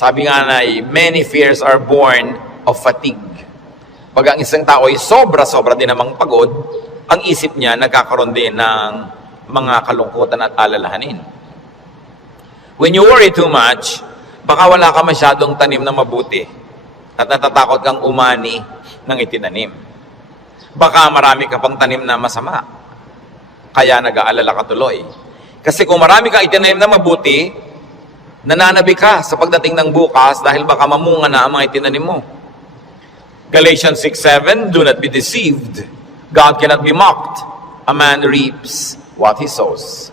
Sabi nga na, many fears are born of fatigue. Pag ang isang tao ay sobra-sobra din namang pagod, ang isip niya nagkakaroon din ng mga kalungkutan at alalahanin. When you worry too much, baka wala ka masyadong tanim na mabuti at natatakot kang umani ng itinanim. Baka marami ka pang tanim na masama, kaya nag-aalala ka tuloy. Kasi kung marami kang itinanim na mabuti, nananabi ka sa pagdating ng bukas dahil baka mamunga na ang mga itinanim mo. Galatians 6:7, do not be deceived. God cannot be mocked. A man reaps what he sows.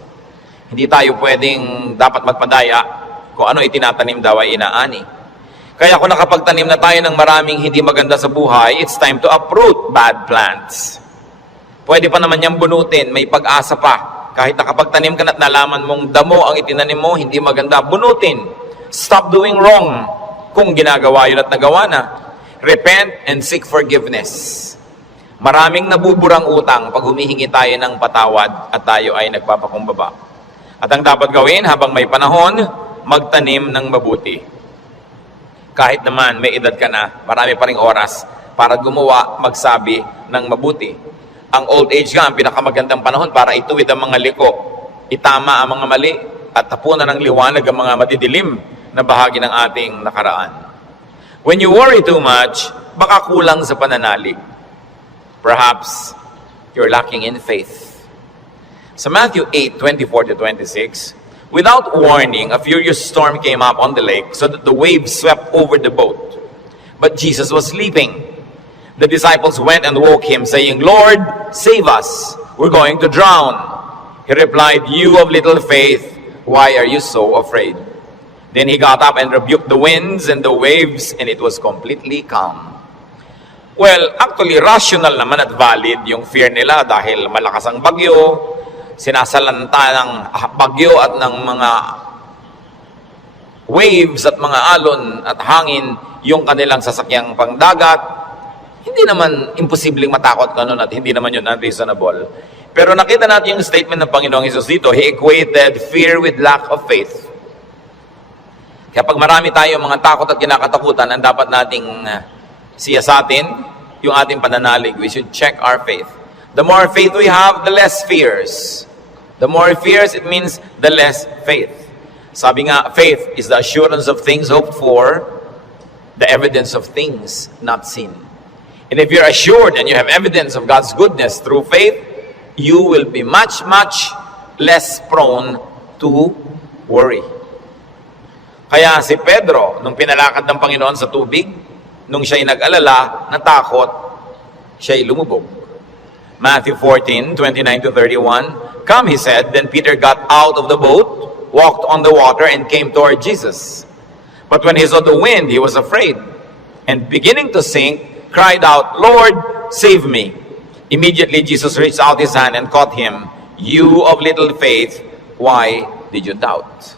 Hindi tayo pwedeng dapat magpadaya kung ano itinatanim daw ay inaani. Kaya kung nakapagtanim na tayo ng maraming hindi maganda sa buhay, it's time to uproot bad plants. Pwede pa naman niyang bunutin, may pag-asa pa. Kahit nakapagtanim ka na't nalaman mong damo ang itinanim mo, hindi maganda, bunutin. Stop doing wrong kung ginagawa yun at nagawa na. Repent and seek forgiveness. Maraming nabuburang utang pag humihingi tayo ng patawad at tayo ay nagpapakumbaba. At ang dapat gawin habang may panahon, magtanim ng mabuti. Kahit naman may edad ka na, marami pa ring oras para gumawa, magsabi ng mabuti. Ang old age nga, ang pinakamagandang panahon para ituwid ang mga liko, itama ang mga mali, at tapunan ng liwanag ang mga madidilim na bahagi ng ating nakaraan. When you worry too much, baka kulang sa pananalig. Perhaps you're lacking in faith. Sa Matthew 8:24-26, without warning, a furious storm came up on the lake so that the waves swept over the boat. But Jesus was sleeping. The disciples went and woke him, saying, Lord, save us. We're going to drown. He replied, you of little faith, why are you so afraid? Then he got up and rebuked the winds and the waves, and it was completely calm. Well, actually, rational naman at valid yung fear nila dahil malakas ang bagyo, sinasalanta ng bagyo at ng mga waves at mga alon at hangin yung kanilang sasakyang pangdagat. Hindi naman imposibleng matakot ka nun at hindi naman yun unreasonable. Pero nakita natin yung statement ng Panginoong Hesus dito, He equated fear with lack of faith. Kaya pag marami tayo mga takot at kinakatakutan, ang dapat nating siyasatin yung ating pananalig. We should check our faith. The more faith we have, the less fears. The more fears, it means the less faith. Sabi nga, faith is the assurance of things hoped for, the evidence of things not seen. And if you're assured and you have evidence of God's goodness through faith, you will be much, much less prone to worry. Kaya si Pedro, nung pinalakad ng Panginoon sa tubig, nung siya'y nag-alala, natakot, siya'y lumubog. Matthew 14:29-31, come, he said. Then Peter got out of the boat, walked on the water, and came toward Jesus. But when he saw the wind, he was afraid. And beginning to sink, cried out, Lord, save me. Immediately Jesus reached out his hand and caught him. You of little faith, why did you doubt?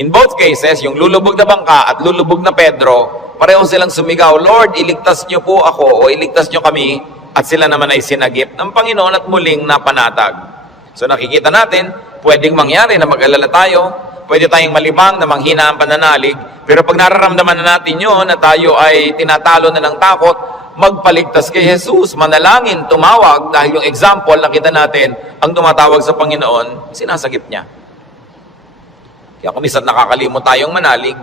In both cases, yung lulubog na bangka at lulubog na Pedro, pareho silang sumigaw, Lord, iligtas niyo po ako o iligtas niyo kami. At sila naman ay sinagip ng Panginoon at muling napanatag. So nakikita natin, pwedeng mangyari na mag-alala tayo, pwede tayong malibang na manghina ang pananalig, pero pag nararamdaman na natin yun, na tayo ay tinatalo na ng takot, magpaligtas kay Jesus, manalangin, tumawag, dahil yung example, nakita natin, ang tumatawag sa Panginoon, sinasagip niya. Kaya kung minsan nakakalimot tayong manalig,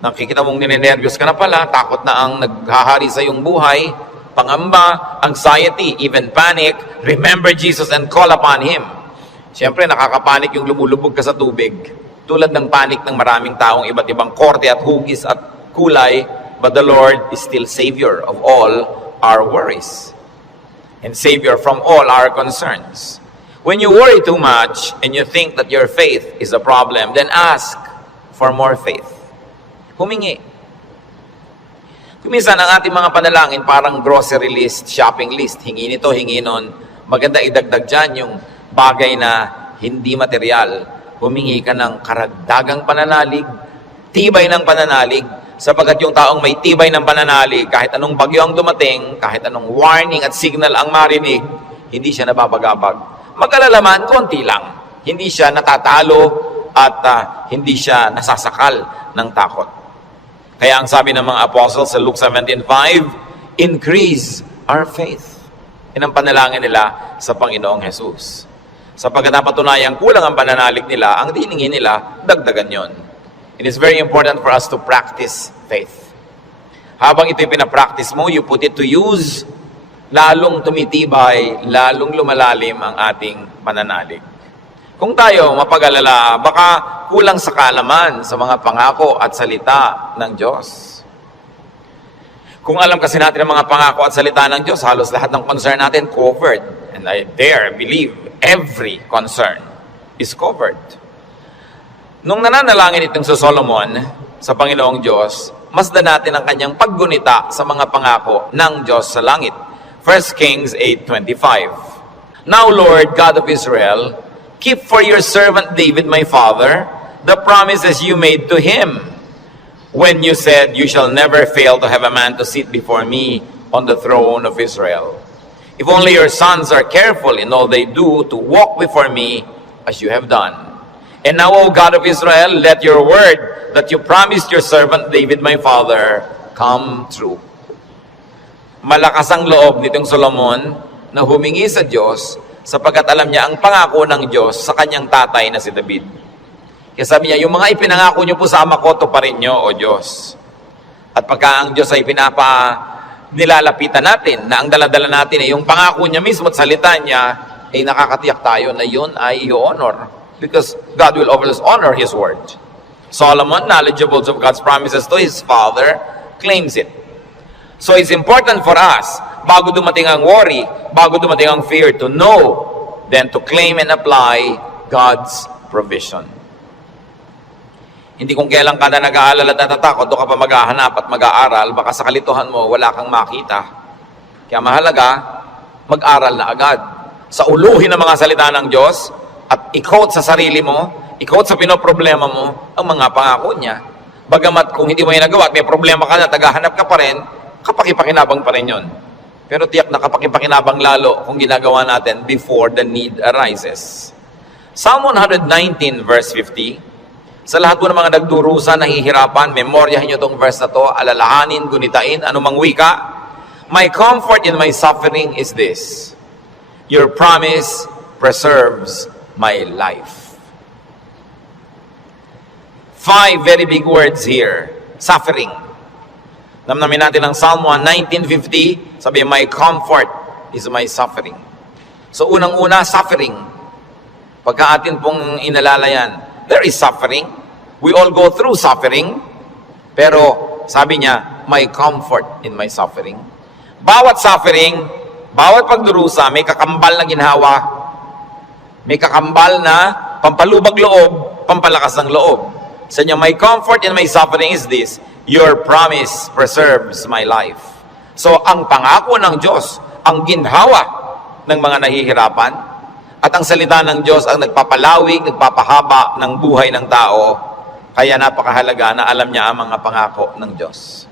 nakikita mong ninenervyos ka na pala, takot na ang naghahari sa iyong buhay, pangamba, anxiety, even panic, remember Jesus and call upon Him. Siyempre, nakakapanik yung lumulubog ka sa tubig. Tulad ng panik ng maraming taong iba't ibang korte at hugis at kulay, but the Lord is still Savior of all our worries and Savior from all our concerns. When you worry too much and you think that your faith is a problem, then ask for more faith. Humingi. Kuminsan ang ating mga panalangin parang grocery list, shopping list, hingi nito, hingi nun. Maganda idagdag dyan yung bagay na hindi material. Humingi ka ng karagdagang pananalig, tibay ng pananalig, sapagkat yung taong may tibay ng pananalig, kahit anong bagyo ang dumating, kahit anong warning at signal ang marinig, hindi siya nababagabag. Mag-alala man, konti lang. Hindi siya natatalo at hindi siya nasasakal ng takot. Kaya ang sabi ng mga apostles sa Luke 17:5, increase our faith. Yan ang panalangin nila sa Panginoong Jesus. Sapagkat napatunayang kulang ang pananalig nila, ang diningin nila, dagdagan yon. It is very important for us to practice faith. Habang ito'y pinapractice mo, you put it to use, lalong tumitibay, lalong lumalalim ang ating pananalig. Kung tayo mapag-alala, baka kulang sa kaalaman sa mga pangako at salita ng Diyos. Kung alam kasi natin ang mga pangako at salita ng Diyos, halos lahat ng concern natin covered. And I dare believe every concern is covered. Nung nananalangin itong sa Solomon, sa Panginoong Diyos, masdan natin ang kanyang paggunita sa mga pangako ng Diyos sa langit. 1 Kings 8:25. Now, Lord, God of Israel, keep for your servant David, my father, the promises you made to him when you said, you shall never fail to have a man to sit before me on the throne of Israel. If only your sons are careful in all they do to walk before me as you have done. And now, O God of Israel, let your word that you promised your servant David, my father, come true. Malakas ang loob nitong Solomon na humingi sa Diyos sapagkat alam niya ang pangako ng Diyos sa kanyang tatay na si David. Kaya sabi niya, yung mga ipinangako niyo po sa ama ko, tuparin niyo, O Diyos. At pagka ang Diyos ay nilalapitan natin, na ang daladala natin ay yung pangako niya mismo at salita niya, ay nakakatiyak tayo na yun ay i-honor. Because God will always honor His word. Solomon, knowledgeable of God's promises to his father, claims it. So it's important for us, bago dumating ang worry, bago dumating ang fear, to know, then to claim and apply God's provision. Hindi kung kailan ka na nag-aalala at natatakot, doon ka pa maghahanap at mag-aaral, baka sa kalituhan mo, wala kang makita. Kaya mahalaga, mag-aral na agad. Sa uluhin ng mga salita ng Diyos, at i-quote sa sarili mo, i-quote sa pinoproblema mo, ang mga pangako niya. Bagamat kung hindi mo yung nagawa at may problema ka na, tagahanap ka pa rin, kapakipakinabang pa rin yun. Pero tiyak na kapakipakinabang lalo kung ginagawa natin before the need arises. Psalm 119 verse 50, sa lahat po ng mga nagdurusa, nahihirapan, memoryahin nyo itong verse na to, alalahanin, gunitain, anumang wika. My comfort in my suffering is this: your promise preserves my life. 5 very big words here. Suffering. Namnamin natin ang Psalm 19:50, sabi, my comfort is my suffering. So unang-una, suffering. Pagka atin pong inalala yan, there is suffering. We all go through suffering. Pero sabi niya, my comfort in my suffering. Bawat suffering, bawat pagdurusa, may kakambal na ginhawa. May kakambal na pampalubag loob, pampalakas ng loob. Sa niya, my comfort in my suffering is this: your promise preserves my life. So, ang pangako ng Diyos, ang ginhawa ng mga nahihirapan, at ang salita ng Diyos ang nagpapalawig, nagpapahaba ng buhay ng tao. Kaya napakahalaga na alam niya ang mga pangako ng Diyos.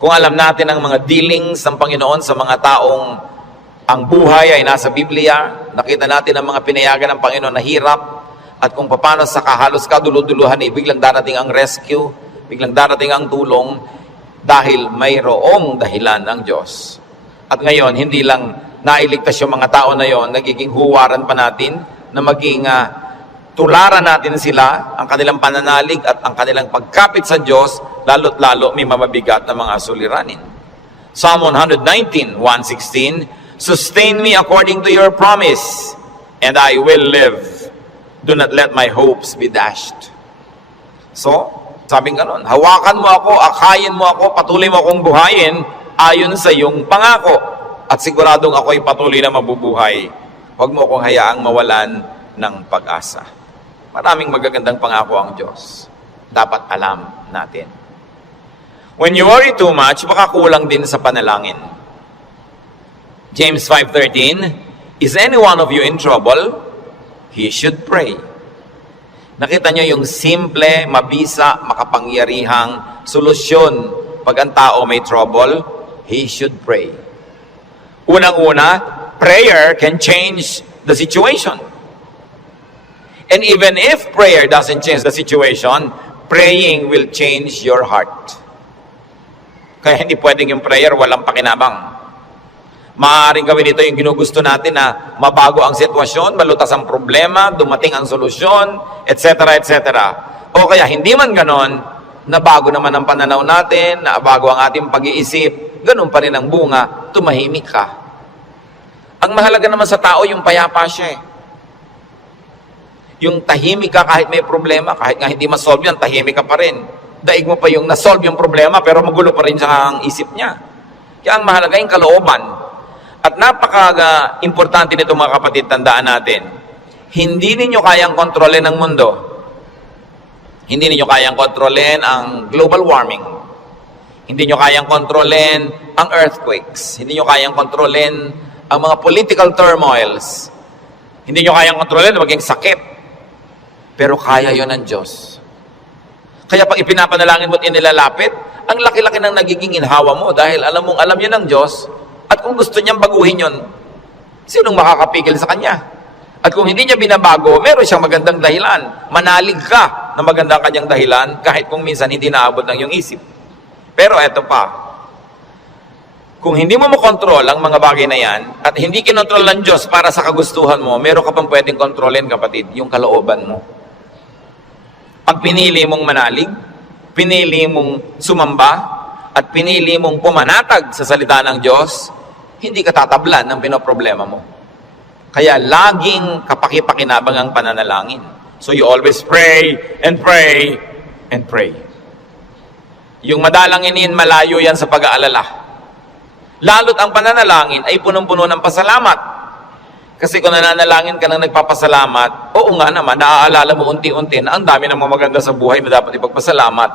Kung alam natin ang mga dealings ng Panginoon sa mga taong ang buhay ay nasa Biblia, nakita natin ang mga pinayagan ng Panginoon na hirap, at kung paano sa kahalos kaduluduluhan biglang darating ang rescue, biglang darating ang tulong, dahil mayroong dahilan ng Diyos. At ngayon, hindi lang nailigtas yung mga tao na yon, nagiging huwaran pa natin na maging tularan natin sila, ang kanilang pananalig at ang kanilang pagkapit sa Diyos, lalo't lalo may mamabigat na mga suliranin. Psalm 119, 116, sustain me according to your promise, and I will live. Do not let my hopes be dashed. So, sabing ganon, hawakan mo ako, akayin mo ako, patuloy mo akong buhayin ayon sa iyong pangako. At siguradong ako'y patuloy na mabubuhay. Huwag mo akong hayaang mawalan ng pag-asa. Maraming magagandang pangako ang Diyos. Dapat alam natin. When you worry too much, baka kulang din sa panalangin. James 5:13, is any one of you in trouble? He should pray. Nakita nyo yung simple, mabisa, makapangyarihang solusyon pag ang tao may trouble, he should pray. Unang-una, prayer can change the situation. And even if prayer doesn't change the situation, praying will change your heart. Kaya hindi pwedeng yung prayer walang pakinabang. Maaaring gawin ito yung ginugusto natin na mabago ang sitwasyon, malutas ang problema, dumating ang solusyon, etc. etc. O kaya hindi man ganon, nabago naman ang pananaw natin, nabago ang ating pag-iisip, ganun pa rin ang bunga, tumahimik ka. Ang mahalaga naman sa tao, yung payapa siya eh. Yung tahimik ka kahit may problema, kahit nga hindi masolve yan, tahimik ka pa rin. Daig mo pa yung nasolve yung problema, pero magulo pa rin siya ang isip niya. Kaya ang mahalaga yung kalooban. At napaka-importante nito mga kapatid, tandaan natin, hindi ninyo kayang kontrolin ang mundo. Hindi ninyo kayang kontrolin ang global warming. Hindi nyo kayang kontrolin ang earthquakes. Hindi nyo kayang kontrolin ang mga political turmoils. Hindi nyo kayang kontrolin na maging sakit. Pero kaya yon ng Diyos. Kaya pag ipinapanalangin mo at inilalapit, ang laki-laki ng nagiging inhawa mo dahil alam mong alam yan ng Diyos. At kung gusto niyang baguhin yon, sinong makakapigil sa Kanya? At kung hindi niya binabago, meron siyang magandang dahilan. Manalig ka na magandang kanyang dahilan kahit kung minsan hindi naabot ng iyong isip. Pero eto pa, kung hindi mo makontrol ang mga bagay na yan at hindi kinontrol ng Diyos para sa kagustuhan mo, meron ka pang pwedeng kontrolin, kapatid, yung kalooban mo. Pag pinili mong manalig, pinili mong sumamba, at pinili mong pumanatag sa salita ng Diyos, hindi ka tatablan ng pinoproblema mo. Kaya laging kapaki-pakinabang ang pananalangin. So you always pray and pray and pray. Yung madalanginin, malayo yan sa pag-aalala. Lalo't ang pananalangin ay punong-puno ng pasalamat. Kasi kung nananalangin ka nang nagpapasalamat, oo nga naman, naaalala mo unti-unti na ang dami ng mga maganda sa buhay na dapat ipagpasalamat.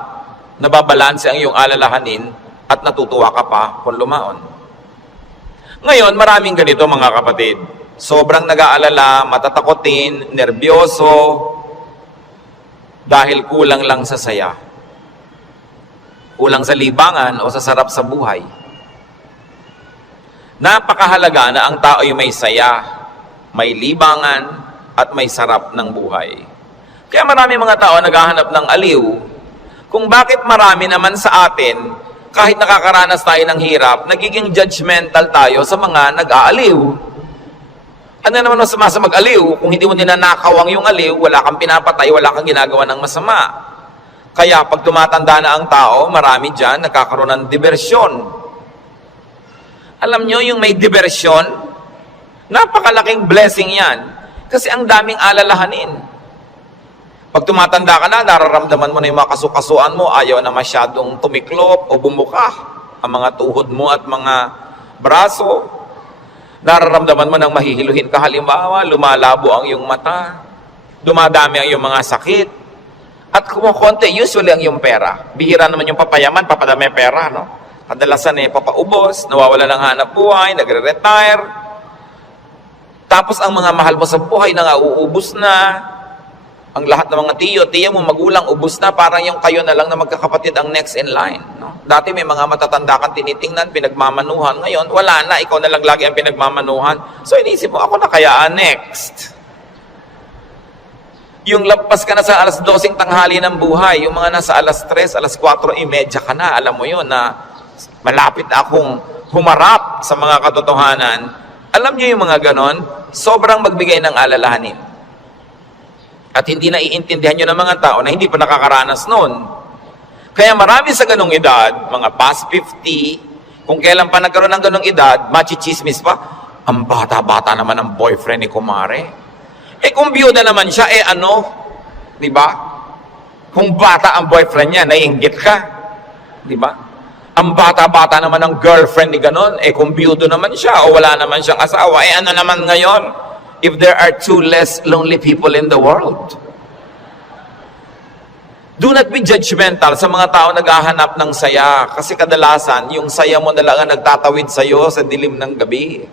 Nababalanse ang iyong alalahanin at natutuwa ka pa kung lumaon. Ngayon, maraming ganito mga kapatid. Sobrang nag-aalala, matatakotin, nerbyoso, dahil kulang lang sa saya. Kulang sa libangan o sa sarap sa buhay. Napakahalaga na ang tao ay may saya, may libangan, at may sarap ng buhay. Kaya marami mga tao naghahanap ng aliw kung bakit marami naman sa atin, kahit nakakaranas tayo ng hirap, nagiging judgmental tayo sa mga nag-aaliw. Ano naman ang sama sa mag-aliw? Kung hindi mo ninanakaw ang yung aliw, wala kang pinapatay, wala kang ginagawa ng masama. Kaya pag tumatanda na ang tao, marami dyan nagkakaroon ng diversyon. Alam nyo, yung may diversyon, napakalaking blessing yan. Kasi ang daming alalahanin. Pag tumatanda ka na, nararamdaman mo na yung mga kasukasuan mo, ayaw na masyadong tumiklop o bumuka ang mga tuhod mo at mga braso. Nararamdaman mo nang mahihiluhin ka, halimbawa, lumalabo ang iyong mata, dumadami ang iyong mga sakit, at kumukonti, usually ang iyong pera. Bihira naman yung papayaman, papadami pera, no? Kadalasan papaubos, nawawala ng hanap buhay, nagre-retire. Tapos ang mga mahal mo sa buhay na uubos na. Ang lahat ng mga tiyo mo, magulang, ubos na, parang yung kayo na lang na magkakapatid ang next in line. No? Dati may mga matatanda kang tinitingnan, pinagmamanuhan. Ngayon, wala na, ikaw na lang lagi ang pinagmamanuhan. So inisip mo, ako na kaya next. Yung lampas ka na sa alas 12 tanghali ng buhay, yung mga nasa alas 3, alas 4:30 ka na, alam mo yun na malapit akong humarap sa mga katotohanan. Alam niyo yung mga ganon, sobrang magbigay ng alalahanin. At hindi naiintindihan nyo ng mga tao na hindi pa nakakaranas noon. Kaya marami sa ganong edad, mga past 50, kung kailan pa nagkaroon ng ganong edad, machichismis pa, ang bata-bata naman ang boyfriend ni Kumare. Kung biyuda naman siya, ano? Diba? Kung bata ang boyfriend niya, naiinggit ka. Diba? Ang bata-bata naman ang girlfriend ni ganon, kung biyudo naman siya o wala naman siyang asawa, ano naman ngayon? If there are 2 less lonely people in the world. Do not be judgmental sa mga tao naghahanap ng saya. Kasi kadalasan, yung saya mo na lang ang nagtatawid sa'yo sa dilim ng gabi.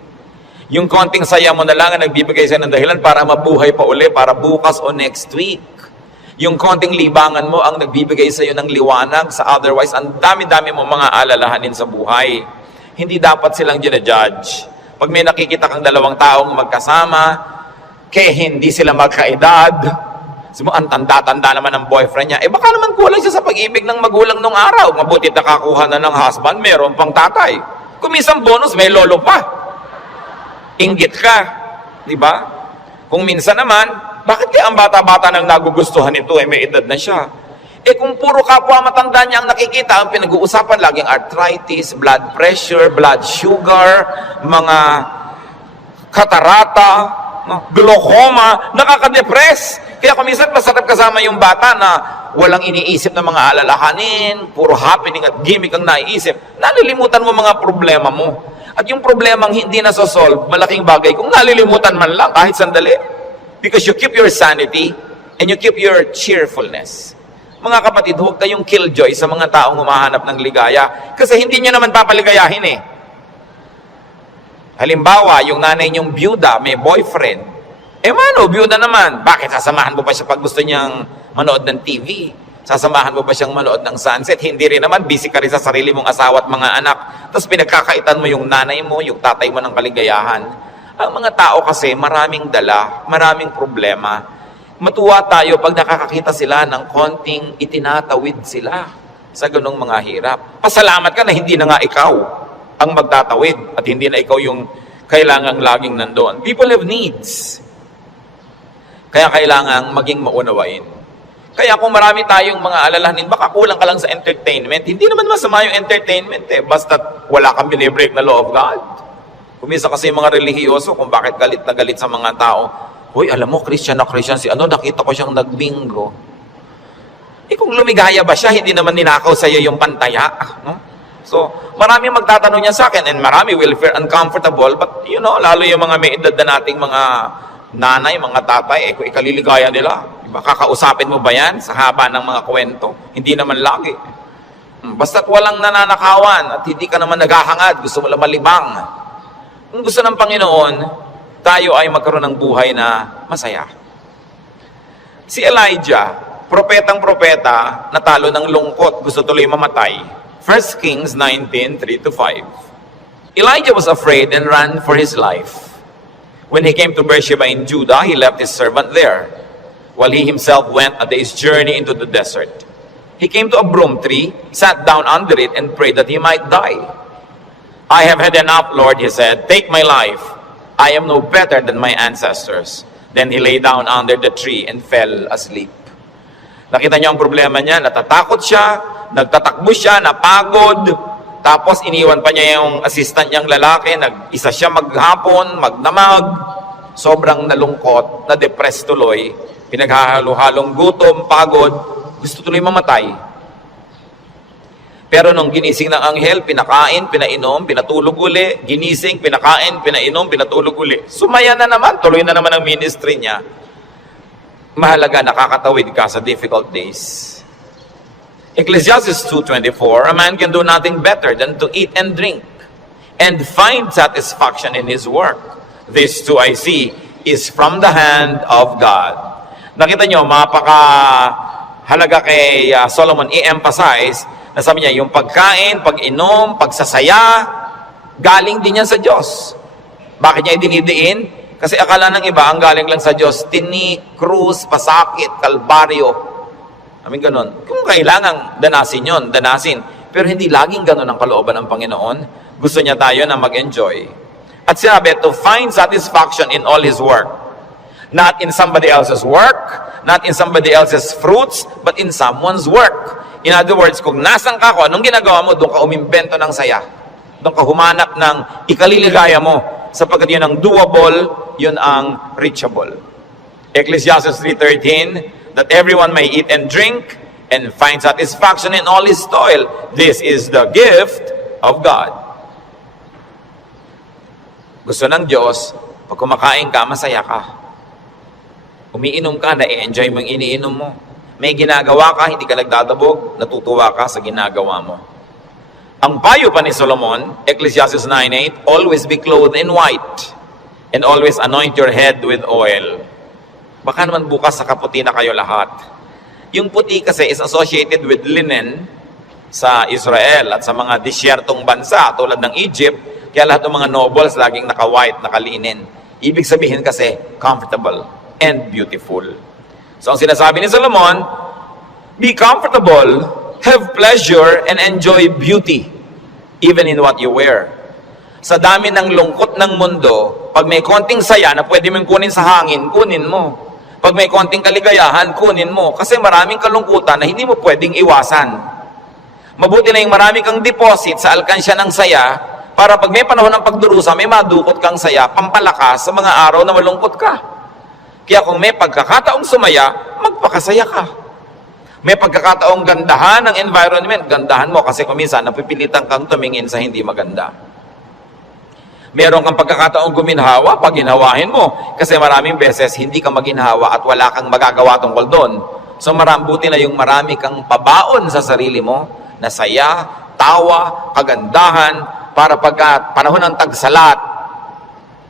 Yung konting saya mo na lang ang nagbibigay sa'yo ng dahilan para mabuhay pa uli, para bukas o next week. Yung konting libangan mo ang nagbibigay sa'yo ng liwanag sa otherwise, ang dami-dami mo mga alalahanin sa buhay. Hindi dapat silang ginajudge. Pag may nakikita kang dalawang taong magkasama, kaya hindi sila magkaedad, Ang tanda-tanda naman ng boyfriend niya. Baka naman kulang siya sa pag-ibig ng magulang nung araw. Mabuti nakakuha na ng husband, meron pang tatay. Kung minsan bonus, may lolo pa. Inggit ka. Di ba? Kung minsan naman, bakit kaya ang bata-bata nang nagugustuhan ito may edad na siya? Kung puro kapwa matanda niya ang nakikita, ang pinag-uusapan laging arthritis, blood pressure, blood sugar, mga katarata, glaucoma, nakaka-depress. Kaya kung minsan masarap kasama yung bata na walang iniisip na mga alalahanin, puro happening at gimmick ang naiisip, nalilimutan mo mga problema mo. At yung problemang hindi nasosolve, malaking bagay kung nalilimutan man lang kahit sandali. Because you keep your sanity and you keep your cheerfulness. Mga kapatid, huwag kayong killjoy sa mga taong humahanap ng ligaya kasi hindi nyo naman papaligayahin Halimbawa, yung nanay niyong byuda, may boyfriend. Mano, byuda naman. Bakit sasamahan mo pa siya pag gusto niyang manood ng TV? Sasamahan mo pa siyang manood ng sunset? Hindi rin naman, busy ka rin sa sarili mong asawa at mga anak. Tapos pinagkakaitan mo yung nanay mo, yung tatay mo ng kaligayahan. Ang mga tao kasi maraming dala, maraming problema. Matuwa tayo pag nakakakita sila ng konting itinatawid sila sa ganong mga hirap. Pasalamat ka na hindi na nga ikaw ang magtatawid at hindi na ikaw yung kailangang laging nandoon. People have needs. Kaya kailangang maging maunawain. Kaya kung marami tayong mga alalahanin, baka kulang ka lang sa entertainment. Hindi naman masama yung entertainment basta wala kang binibreak na law of God. Kumisa kasi yung mga relihiyoso kung bakit galit na galit sa mga tao. Hoy, alam mo, Christian na Christian si nakita ko siyang nagbingo. Kung lumigaya ba siya, hindi naman ninakaw sa iyo yung pantaya. No? So, marami magtatanong niya sa akin and marami will feel uncomfortable but lalo yung mga may edad na nating mga nanay, mga tatay, kung ikaliligaya nila, diba? Kakausapin mo ba yan sa haba ng mga kwento? Hindi naman lagi. Basta't walang nananakawan at hindi ka naman naghahangad, gusto mo lang malibang. Kung gusto ng Panginoon, tayo ay magkaroon ng buhay na masaya. Si Elijah, propetang-propeta, natalo ng lungkot, gusto tuloy mamatay. 1 Kings 19:3-5. Elijah was afraid and ran for his life. When he came to Beersheba in Judah, he left his servant there, while he himself went a day's journey into the desert. He came to a broom tree, sat down under it, and prayed that he might die. I have had enough, Lord, he said. Take my life. I am no better than my ancestors. Then he lay down under the tree and fell asleep. Nakita niyo ang problema niya, natatakot siya, nagtatakbo siya, napagod, tapos iniwan pa niya yung assistant niyang lalaki, nag-isa siya maghapon, magdamag, sobrang nalungkot, na-depressed tuloy, pinaghahalo-halong gutom, pagod, gusto tuloy mamatay. Pero nung ginising ng anghel, pinakain, pinainom, pinatulog uli, ginising, pinakain, pinainom, pinatulog uli. Sumaya na naman, tuloy na naman ang ministry niya. Mahalaga, nakakatawid ka sa difficult days. Ecclesiastes 2:24, a man can do nothing better than to eat and drink and find satisfaction in his work. This too I see is from the hand of God. Nakita nyo, mapaka-halaga kay Solomon i-emphasize na sabi niya, yung pagkain, pag-inom, pagsasaya, galing din yan sa Diyos. Bakit niya idinidiin? Kasi akala ng iba, ang galing lang sa Diyos, tinik, krus, pasakit, kalbaryo. Ganun. Kung kailangang danasin yon, danasin. Pero hindi laging ganun ang kalooban ng Panginoon. Gusto niya tayo na mag-enjoy. At sinabi, to find satisfaction in all His work. Not in somebody else's work, not in somebody else's fruits, but in someone's work. In other words, kung nasan ka ko, anong ginagawa mo, doon ka umimbento ng saya. Doon ka humanap ng ikaliligaya mo. Sapagkat yun ang doable, yun ang reachable. Ecclesiastes 3:13, that everyone may eat and drink and find satisfaction in all his toil. This is the gift of God. Gusto ng Diyos, pag kumakain ka, masaya ka. Umiinom ka, na-enjoy mo yung iniinom mo. May ginagawa ka, hindi ka nagdadabog, natutuwa ka sa ginagawa mo. Ang payo pa ni Solomon, Ecclesiastes 9:8, always be clothed in white and always anoint your head with oil. Baka naman bukas sa kaputi na kayo lahat. Yung puti kasi is associated with linen sa Israel at sa mga disyertong bansa tulad ng Egypt, kaya lahat ng mga nobles laging naka-white, naka-linen. Ibig sabihin kasi, comfortable and beautiful. So ang sinasabi ni Solomon, be comfortable, have pleasure, and enjoy beauty, even in what you wear. Sa dami ng lungkot ng mundo, pag may konting saya na pwede mong kunin sa hangin, kunin mo. Pag may konting kaligayahan, kunin mo. Kasi maraming kalungkutan na hindi mo pwedeng iwasan. Mabuti na yung marami kang deposit sa alkansya ng saya, para pag may panahon ng pagdurusa, may madukot kang saya, pampalakas sa mga araw na malungkot ka. Kaya kung may pagkakataong sumaya, magpakasaya ka. May pagkakataong gandahan ng environment, gandahan mo kasi kung minsan napipilitan kang tumingin sa hindi maganda. Meron kang pagkakataong guminhawa, pag ginhawahin mo. Kasi maraming beses hindi ka maginhawa at wala kang magagawa tungkol doon. So marambuti na yung marami kang pabaon sa sarili mo, na saya, tawa, kagandahan, para pagka panahon ng tagsalat,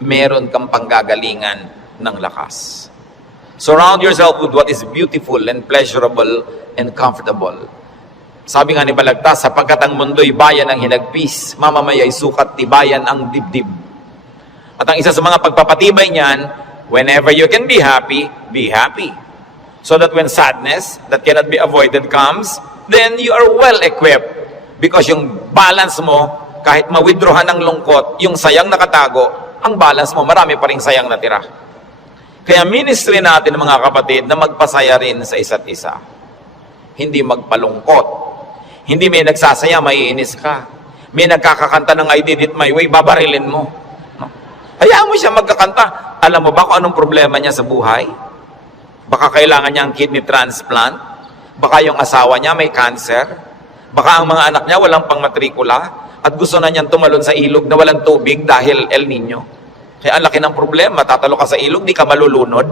meron kang panggagalingan ng lakas. Surround yourself with what is beautiful and pleasurable and comfortable. Sabi nga ni Balagtas, sapagkat ang mundo'y bayan ng hinagpis, mamamaya'y sukat tibayan ang dibdib. At ang isa sa mga pagpapatibay niyan, whenever you can be happy, be happy. So that when sadness that cannot be avoided comes, then you are well equipped. Because yung balance mo, kahit ma-withdrawhan ng lungkot, yung sayang nakatago, ang balance mo, marami pa rin sayang natira. Kaya ministry natin, mga kapatid, na magpasaya rin sa isa't isa. Hindi magpalungkot. Hindi may nagsasaya, maiinis ka. May nagkakakanta ng I did it my way, babarilin mo. No? Hayaan mo siya magkakanta. Alam mo ba kung anong problema niya sa buhay? Baka kailangan niya ang kidney transplant. Baka yung asawa niya may cancer. Baka ang mga anak niya walang pangmatrikula. At gusto na niyang tumalon sa ilog na walang tubig dahil El Nino. Kaya ang laki ng problema. Tatalo ka sa ilog, di ka malulunod.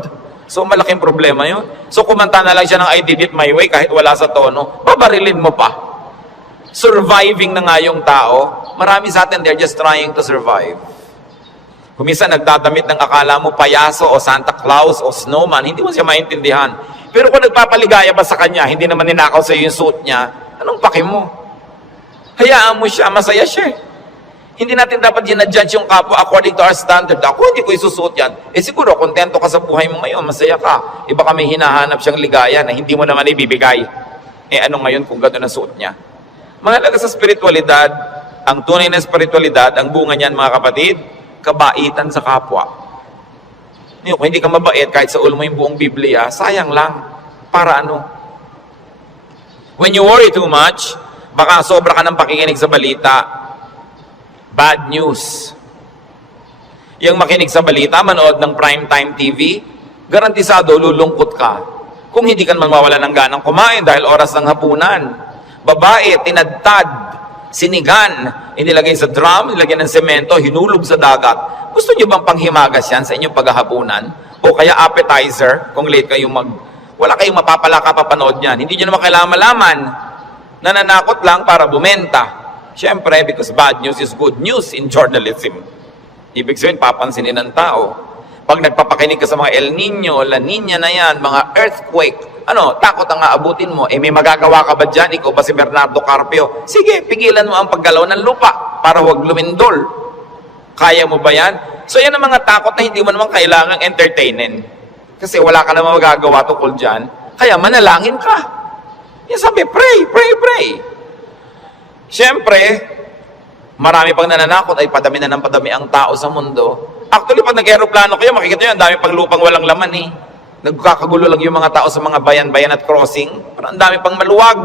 So malaking problema yun. So kumanta na lang siya ng I did it my way kahit wala sa tono, babarilin mo pa. Surviving na nga yung tao. Marami sa atin, they're just trying to survive. Kung minsan nagdadamit ng akala mo payaso o Santa Claus o snowman, hindi mo siya maintindihan. Pero kung nagpapaligaya pa sa kanya, hindi naman ninakaw sa iyo yung suit niya, anong paki mo? Hayaan mo siya, masaya siya. Hindi natin dapat ginadjudge yung kapwa according to our standard. Ako, hindi ko isusuot yan. Eh siguro, kontento ka sa buhay mo ngayon, masaya ka. Iba ka may hinahanap siyang ligaya na hindi mo naman ibibigay. Eh ano ngayon kung gano'n ang suot niya? Mahalaga sa spiritualidad, ang tunay na spiritualidad, ang bunga niyan mga kapatid, kabaitan sa kapwa. Kung hindi ka mabait, kahit sa ulo mo yung buong Biblia, sayang lang. Para ano? When you worry too much, baka sobra ka ng pakikinig sa balita. Bad news. Yung makinig sa balita, manood ng primetime TV, garantisado lulungkot ka. Kung hindi ka mawawala ng ganang kumain dahil oras ng hapunan. Babae, tinadtad, sinigan, inilagay sa drum, nilagyan ng semento, hinulog sa dagat. Gusto niyo bang panghimagas yan sa inyong paghahapunan? O kaya appetizer, kung late kayong wala kayong mapapala kapapanood niyan. Hindi niyo naman kailangan malaman. Nananakot lang para bumenta. Siyempre, because bad news is good news in journalism. Ibig sabihin, papansinin ng tao. Pag nagpapakinig ka sa mga El Nino, La Nina na yan, mga earthquake, takot ang aabutin mo. Eh, may magagawa ka ba dyan? Ikaw ba si Bernardo Carpio? Sige, pigilan mo ang paggalaw ng lupa para huwag lumindol. Kaya mo ba yan? So, yan ang mga takot na hindi mo naman kailangang entertainin. Kasi wala ka naman magagawa tungkol dyan. Kaya manalangin ka. Yan sabi, pray, pray, pray. Siyempre, marami pang nananakot ay padami na ng padami ang tao sa mundo. Actually, pag nag-aeroplano kayo, makikita nyo, ang dami pang lupang walang laman eh. Nagkakagulo lang yung mga tao sa mga bayan-bayan at crossing. Parang ang dami pang maluwag.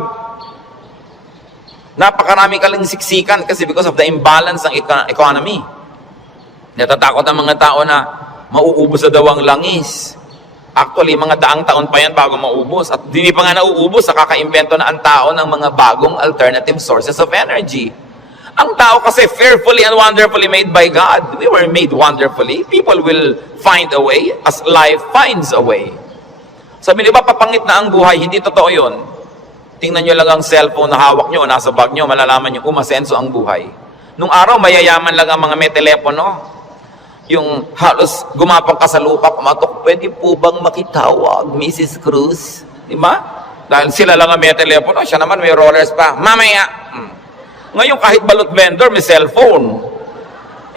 Napakarami ka lang siksikan kasi because of the imbalance ng economy. Natatakot ang mga tao na mauubos sa daw ang langis. Actually, mga daang taon pa yan bago maubos. At hindi pa nga nauubos, nakaka-invento na ang tao ng mga bagong alternative sources of energy. Ang tao kasi fearfully and wonderfully made by God. We were made wonderfully. People will find a way as life finds a way. Sabi niyo ba, papangit na ang buhay? Hindi totoo yun. Tingnan nyo lang ang cellphone na hawak nyo o nasa bag nyo, malalaman nyo umasenso ang buhay. Nung araw, mayayaman lang ang mga may telepono. Yung halos gumapang ka sa lupa, kumatok, pwede po bang makitawag, Mrs. Cruz? Diba? Dahil sila lang ang may telepono, siya naman may rollers pa. Mamaya! Ngayon, kahit balot vendor, may cellphone.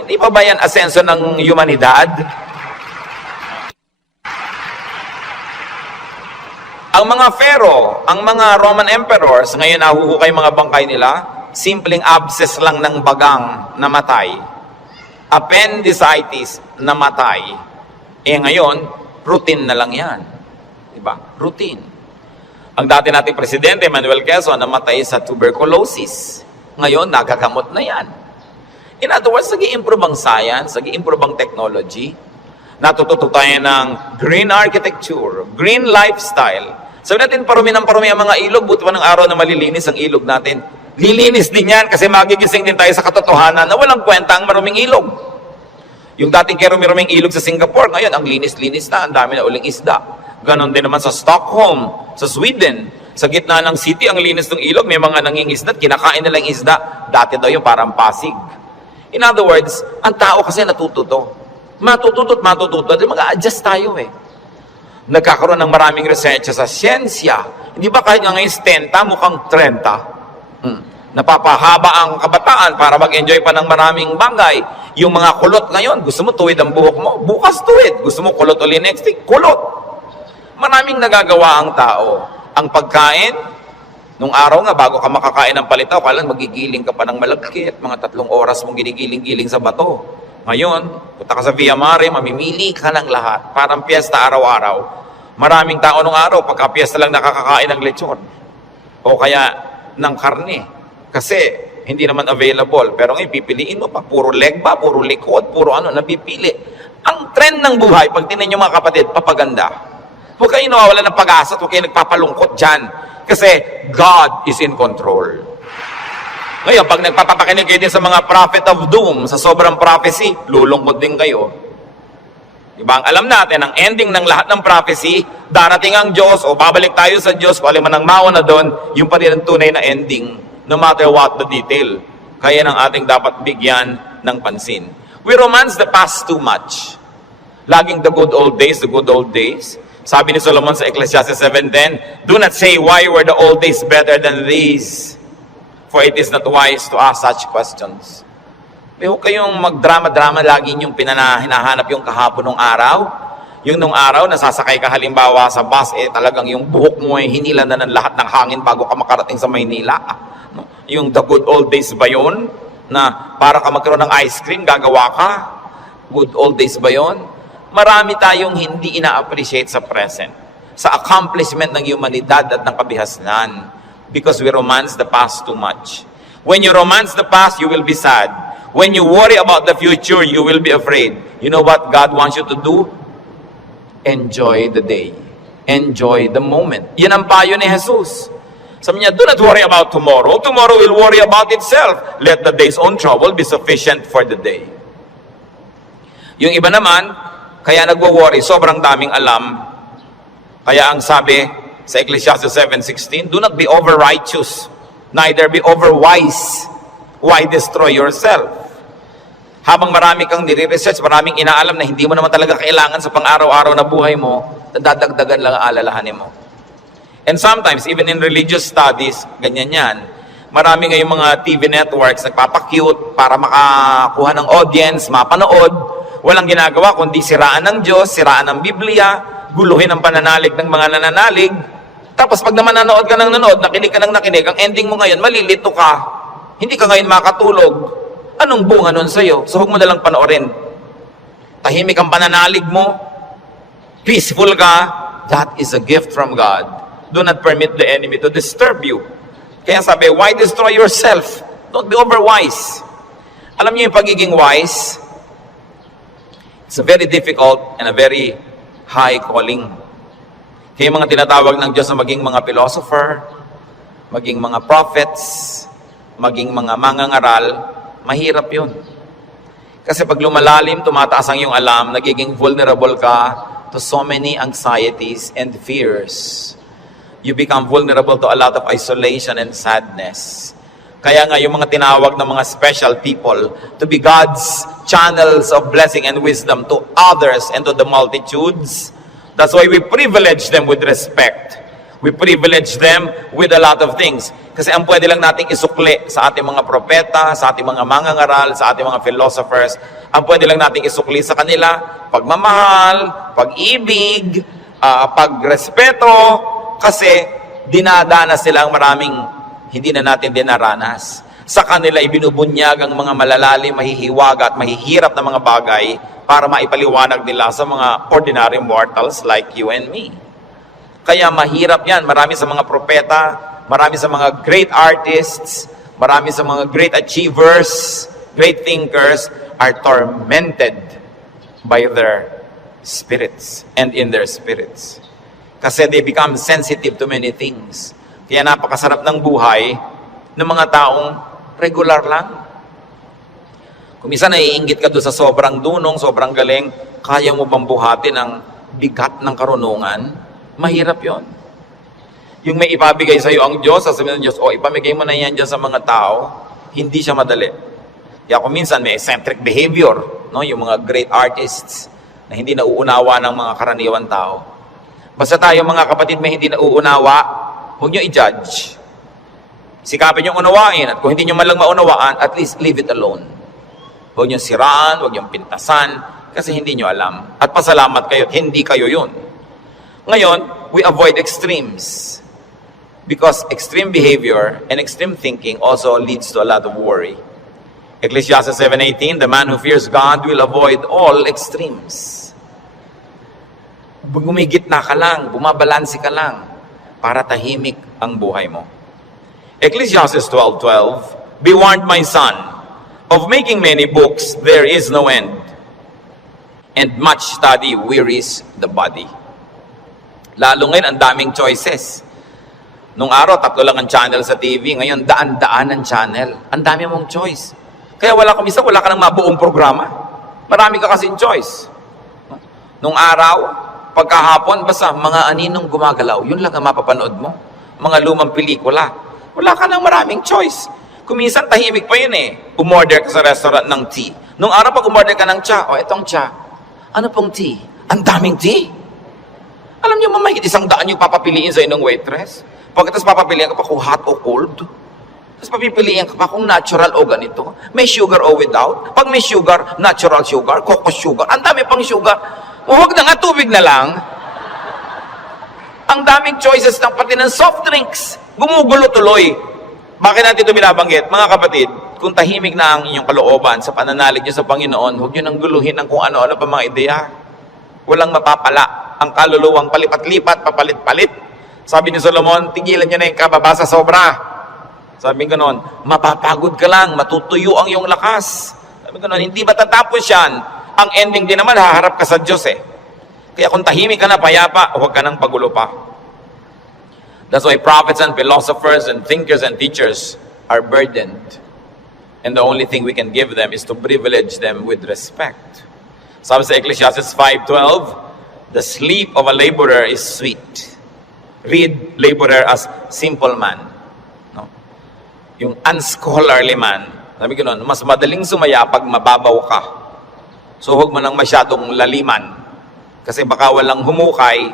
Hindi pa ba yan asenso ng humanidad? Ang mga pharaoh, ang mga Roman emperors, ngayon nahuhukay mga bangkay nila, simpleng abscess lang ng bagang namatay. Appendicitis namatay. Ngayon, routine na lang yan. Diba? Routine. Ang dati nating presidente, Manuel Quezon, namatay sa tuberculosis. Ngayon, nagagamot na yan. In other words, nag-i-improve ang science, nag-i-improve ang technology. Natututo tayo ng green architecture, green lifestyle. Sabi natin, parumi ng parumi ang mga ilog, buti pa ng araw na malilinis ang ilog natin. Lilinis din yan kasi magigising din tayo sa katotohanan na walang kwenta ang maruming ilog. Yung dating kerumi-ruming ilog sa Singapore, ngayon, ang linis-linis na, ang dami na uling isda. Ganon din naman sa Stockholm, sa Sweden. Sa gitna ng city, ang linis ng ilog, may mga nangingisda, kinakain nilang isda. Dati daw yung parang Pasig. In other words, ang tao kasi natututo. Matututo. Mag-a-adjust tayo eh. Nagkakaroon ng maraming research sa siyensya. Hindi ba kahit nga ngayon 10, mukhang 30? Napapahaba ang kabataan para mag-enjoy pa ng maraming bagay. Yung mga kulot ngayon, gusto mo tuwid ang buhok mo, bukas tuwid. Gusto mo kulot ulit next week, kulot. Maraming nagagawa ang tao. Ang pagkain, nung araw nga, bago ka makakain ng palitaw, kailan magigiling ka pa ng malagkit, mga 3 oras mong ginigiling-giling sa bato. Ngayon, punta ka sa Via Mare, mamimili ka ng lahat. Parang piyesta araw-araw. Maraming tao nung araw, pagka piyesta lang nakakakain ng lechon. O kaya ng karne. Kasi hindi naman available. Pero ngayon, pipiliin mo pa. Puro leg ba? Puro likod? Puro napipili. Ang trend ng buhay, pag tinan nyo mga kapatid, papaganda. Huwag kayo nawawala ng pag-asa at huwag kayo nagpapalungkot dyan. Kasi God is in control. Ngayon, pag nagpapapakinig kayo din sa mga prophet of doom, sa sobrang prophecy, lulungkot din kayo. Diba? Ang alam natin, ang ending ng lahat ng prophecy, darating ang Diyos o babalik tayo sa Diyos, kung alin man ang mawa na doon, yung pa rin ang tunay na ending. No matter what the detail. Kaya nang ating dapat bigyan ng pansin. We romance the past too much. Laging the good old days, the good old days. Sabi ni Solomon sa Ecclesiastes 7:10, do not say, why were the old days better than these? For it is not wise to ask such questions. Huwag kayong magdrama-drama lagi yung hinahanap yung kahapon ng araw. Yung nung araw, nasasakay ka halimbawa sa bus, talagang yung buhok mo ay hinila na ng lahat ng hangin bago ka makarating sa Maynila. Yung the good old days ba yun? Na para ka magkaroon ng ice cream, gagawa ka? Good old days ba yun? Marami tayong hindi ina-appreciate sa present. Sa accomplishment ng humanidad at ng kabihasnan. Because we romance the past too much. When you romance the past, you will be sad. When you worry about the future, you will be afraid. You know what God wants you to do? Enjoy the day. Enjoy the moment. Yan ang payo ni Jesus. Sabi niya, do not worry about tomorrow. Tomorrow will worry about itself. Let the day's own trouble be sufficient for the day. Yung iba naman, kaya nagwo-worry, sobrang daming alam. Kaya ang sabi sa Ecclesiastes 7:16, do not be over-righteous, neither be over-wise. Why destroy yourself? Habang marami kang nire-research, maraming inaalam na hindi mo naman talaga kailangan sa pang-araw-araw na buhay mo, dadagdagan lang ang alalahanin mo. And sometimes, even in religious studies, ganyan yan. Marami ngayong mga TV networks nagpapakute para makakuha ng audience, mapanood. Walang ginagawa kundi siraan ng Diyos, siraan ng Biblia, guluhin ang pananalig ng mga nananalig. Tapos pag naman nanood ka ng nanood, nakinig ka ng nakinig, ang ending mo ngayon, malilito ka. Hindi ka ngayon makatulog. Anong bunga nun sa'yo? So huwag mo nalang panoorin. Tahimik ang pananalig mo. Peaceful ka. That is a gift from God. Do not permit the enemy to disturb you. Kaya sabi, why destroy yourself? Don't be over-wise. Alam niyo yung pagiging wise, it's a very difficult and a very high calling. Kaya mga tinatawag ng Diyos na maging mga philosopher, maging mga prophets, maging mga mangangaral, mahirap yun. Kasi pag lumalalim, tumataas ang iyong alam, nagiging vulnerable ka to so many anxieties and fears. You become vulnerable to a lot of isolation and sadness. Kaya nga yung mga tinawag na mga special people to be God's channels of blessing and wisdom to others and to the multitudes. That's why we privilege them with respect. We privilege them with a lot of things. Kasi ang pwede lang nating isukli sa ating mga propeta, sa ating mga mangangaral, sa ating mga philosophers, ang pwede lang nating isukli sa kanila, pagmamahal, pag-ibig, pagrespeto, Kasi dinadanas nila ang maraming hindi na natin dinaranas. Sa kanila ibinubunyag ang mga malalalim, mahihiwaga at mahihirap na mga bagay para maipaliwanag nila sa mga ordinary mortals like you and me. Kaya mahirap yan. Marami sa mga propeta, marami sa mga great artists, marami sa mga great achievers, great thinkers are tormented by their spirits and in their spirits. Kasi they become sensitive to many things. Kaya napakasarap ng buhay ng mga taong regular lang. Kung minsan naiinggit ka doon sa sobrang dunong, sobrang galing, kaya mo bang buhatin ang bigat ng karunungan? Mahirap yon. Yung may ipabigay sa iyo ang Diyos, sasabihin ng Diyos, ipamigay mo na yan dyan sa mga tao, hindi siya madali. Kaya kung minsan may eccentric behavior, no? Yung mga great artists na hindi nauunawa ng mga karaniwan tao. Basta tayo mga kapatid may hindi nauunawa, huwag nyo i-judge. Sikapin nyo unawain, at kung hindi nyo man lang maunawaan, at least leave it alone. Huwag nyo siraan, huwag nyo pintasan, kasi hindi nyo alam. At pasalamat kayo, hindi kayo yun. Ngayon, we avoid extremes. Because extreme behavior and extreme thinking also leads to a lot of worry. Ecclesiastes 7:18, the man who fears God will avoid all extremes. Gumigitna ka lang, bumabalansi ka lang, para tahimik ang buhay mo. Ecclesiastes 12:12, be warned, my son, of making many books there is no end, and much study wearies the body. Lalo ngayon, ang daming choices. Nung araw, 3 lang ang channel sa TV. Ngayon, daan-daan ang channel. Ang dami mong choice. Kaya wala ka ng mabuong programa. Marami ka kasing choice. Nung araw, pagkahapon, basta mga aninong gumagalaw, yun lang ang mapapanood mo. Mga lumang pelikula. Wala ka ng maraming choice. Kuminsan, tahimik pa yun eh. Umorder ka sa restaurant ng tea. Nung araw, pag umorder ka ng cha, itong cha. Ano pong tea? Ang daming tea. Alam niyo, mamahit 100 yung papapiliin sa inong waitress. Pagkatapos papapiliin ka pa kung hot o cold. Tapos papipiliin ka pa kung natural o ganito. May sugar o without. Pag may sugar, natural sugar, coco sugar. Ang dami pang sugar. Huwag na nga, tubig na lang. Ang daming choices ng pati ng soft drinks. Gumugulo tuloy. Bakit natin ito binabanggit? Mga kapatid, kung tahimik na ang inyong kalooban sa pananalig niyo sa Panginoon, huwag niyo nang guluhin ng kung ano-ano pa mga ideya. Walang mapapala. Ang kaluluwang palipat-lipat, papalit-palit. Sabi ni Solomon, tigilan niyo na yung kababasa sobra. Sabi ko noon, mapapagod ka lang, matutuyo ang iyong lakas. Sabi ko noon, hindi ba tatapos yan? Ang ending din naman, haharap ka sa Diyos eh. Kaya kung tahimik ka na, payapa, huwag ka nang pagulo pa. That's why prophets and philosophers and thinkers and teachers are burdened. And the only thing we can give them is to privilege them with respect. Sabi sa Ecclesiastes 5:12, the sleep of a laborer is sweet. Read laborer as simple man. No? Yung unscholarly man, sabi ko noon, mas madaling sumaya pag mababaw ka. So huwag mo nang masyadong laliman. Kasi baka walang humukay,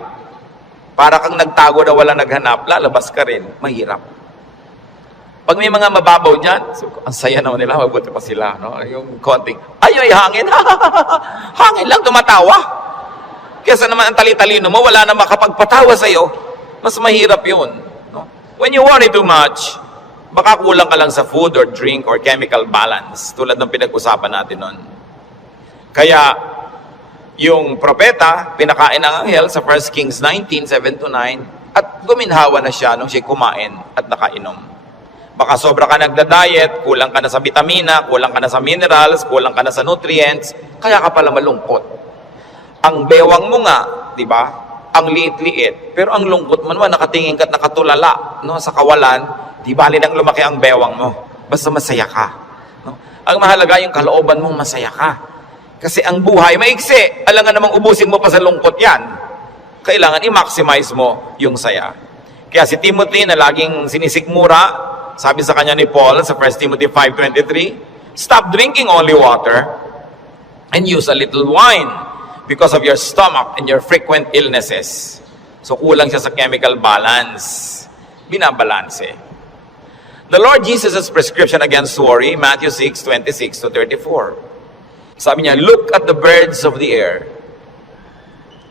para kang nagtago na wala naghanap, lalabas ka rin, mahirap. Pag may mga mababaw dyan, so, ang saya naman nila, mabuti pa sila. No? Yung konting, ay hangin, hangin lang, tumatawa. Kesa naman ang tali-talino mo, wala na makapagpatawa sa'yo, mas mahirap yun. No? When you worry too much, baka kulang ka lang sa food or drink or chemical balance, tulad ng pinag-usapan natin nun. Kaya, yung propeta, pinakain ang anghel sa 1 Kings 19:7-9, at guminhawa na siya nung siya kumain at nakainom. Baka sobra ka nagda-diet, kulang ka na sa vitamina, kulang ka na sa minerals, kulang ka na sa nutrients, kaya ka pala malungkot. Ang bewang mo nga, di ba? Ang liit-liit. Pero ang lungkot mo naman, nakatingin ka at nakatulala, no? Sa kawalan, di bali nang lumaki ang bewang mo. Basta masaya ka. No? Ang mahalaga yung kalooban mong masaya ka. Kasi ang buhay maiksi. Alangan namang ubusin mo pa sa lungkot yan. Kailangan i-maximize mo yung saya. Kaya si Timothy na laging sinisikmura, sabi sa kanya ni Paul sa 1 Timothy 5:23, stop drinking only water and use a little wine because of your stomach and your frequent illnesses. So kulang siya sa chemical balance. Binabalanse. The Lord Jesus' prescription against worry, Matthew 6:26-34. Sabi niya, look at the birds of the air.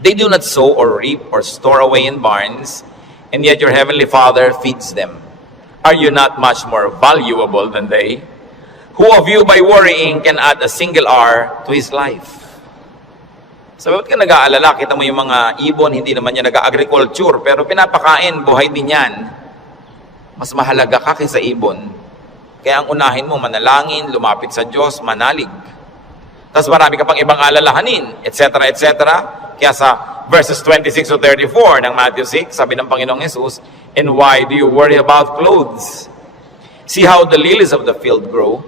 They do not sow or reap or store away in barns, and yet your heavenly Father feeds them. Are you not much more valuable than they? Who of you by worrying can add a single hour to his life? So, bakit ka nag-aalala? Kita mo yung mga ibon, hindi naman yan nag-agriculture, pero pinapakain, buhay din yan. Mas mahalaga ka kaysa ibon. Kaya ang unahin mo, manalangin, lumapit sa Diyos, manalig. Tapos marami ka pang ibang alalahanin, etc., etc. Kaya sa verses 26 to 34 ng Matthew 6, sabi ng Panginoong Jesus, "And why do you worry about clothes? See how the lilies of the field grow.